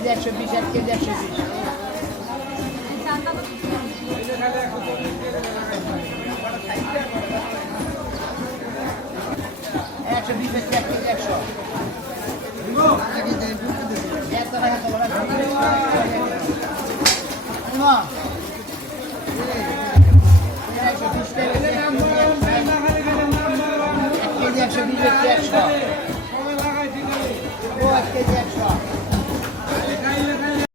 KG 120, 1 KG 120। 120 1 KG 100। এত টাকা তো বলা যাবে না। 120 টাকা 1 কেজি 120 100।